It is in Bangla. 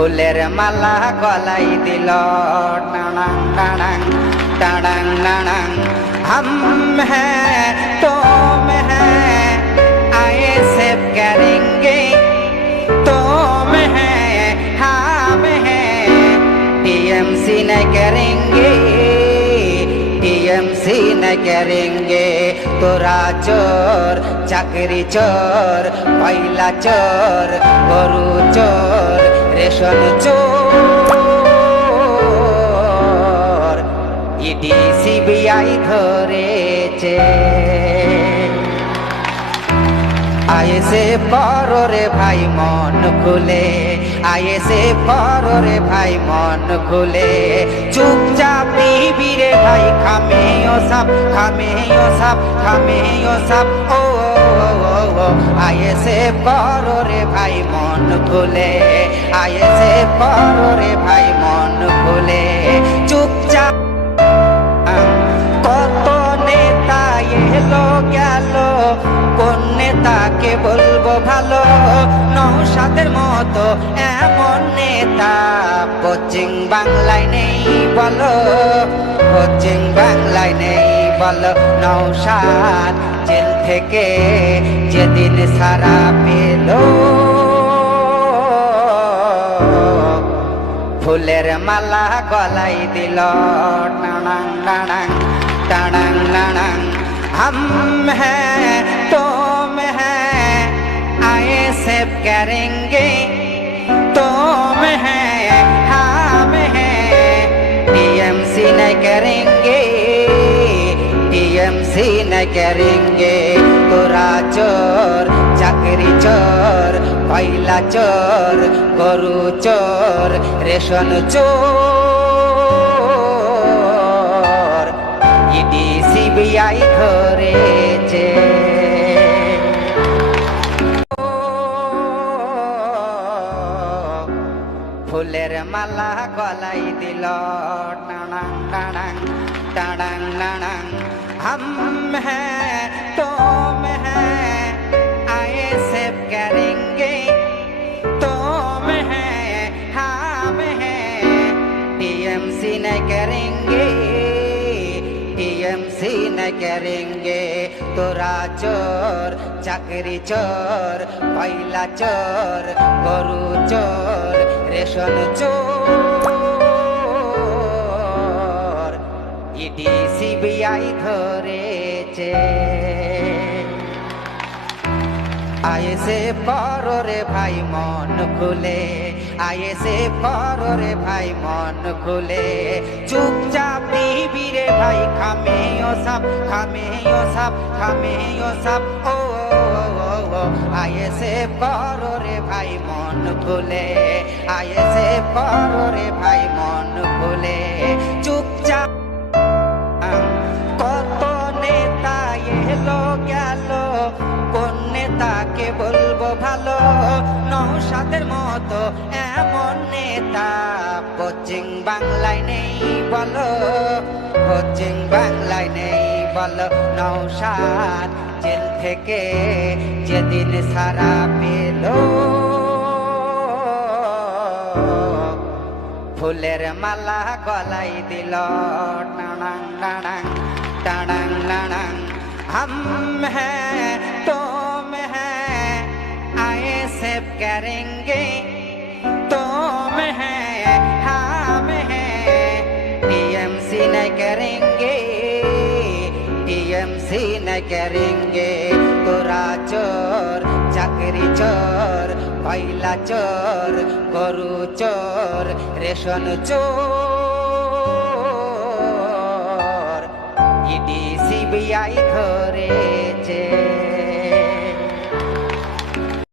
ফুলের মালা গলাই দিল টানাং টানাং টানাং নানাং हम हैं तुम हैं आए सेव करेंगे तुम हैं हम हैं टीएमसी न करेंगे टीएमसी न करेंगे তোরা চোর চাকরি চোর পয়লা চোর গরু চোর রেশন চোর। ইডি সিবিআই ধরেছে। আয়েসে পরে ভাই, মন খুলে। আয়েসে পরে ভাই, মন খুলে। চুপচাপ দিবি রে ভাই খামে ও সাপ খামে ও সাপ খামে ও সাপ। ও আয়েসে পরে ভাই, মন খুলে। আয়েসে পরে ভাই, মন খুলে। চুপচাপ কত নেতা এলো গেল, কোন নেতাকে বলব ভালো? নৌসাদের মতো এমন নেতা কোচিং বাংলায় নেই বলো কোচিং বাংলায় নেই বলো নৌসাদ জেল থেকে যেদিন সারা পেলো ফুলের মালা গলাই দিল টানাং টানাং টানাং নানাং हम हैं तुम हैं आए सेव करेंगे टीएमसी न करेंगे তোরা চোর চাকরি চোর কয়লা চোর গরু চোর রেশন চোর ইডি সিবিআই ধরেছে ফুলের মালা গলাই দিল টানাং টানাং টানাং নানাং हम हैं तुम हैं आए सेव करेंगे तुम हैं हम हैं टीएमसी न करेंगे टीएमसी न करेंगे তোরা চোর চাকরি চোর পয়লা চোর গরু চোর রেশন চোর আয়েসে পরে ভাই, মন খুলে। আয়েসে পরে ভাই, মন খুলে। চুপচাপ দিবি রে ভাই খামে ও সাপ খামে ও সাপ খামে ও সাপ ও আয়েসে পরে ভাই, মন খুলে। আয়েসে পরে ভাই, মন খুলে। চুপচাপ মতো এমন নেতা কোচিং বাংলায় নেই বলো কোচিং বাংলায় নেই বলো নৌসাদ জেল থেকে যেদিন সারা পেলো ফুলের মালা গলাই দিল টানাং টানাং টানাং নানাং हम हैं तुम हैं आए सेव करेंगे तुम हैं हम हैं टीएमसी न करेंगे टीएमसी न करेंगे তোরা চোর চাকরি চোর পয়লা চোর গরু চোর রেশন চোর ইডি সিবিআই ধরে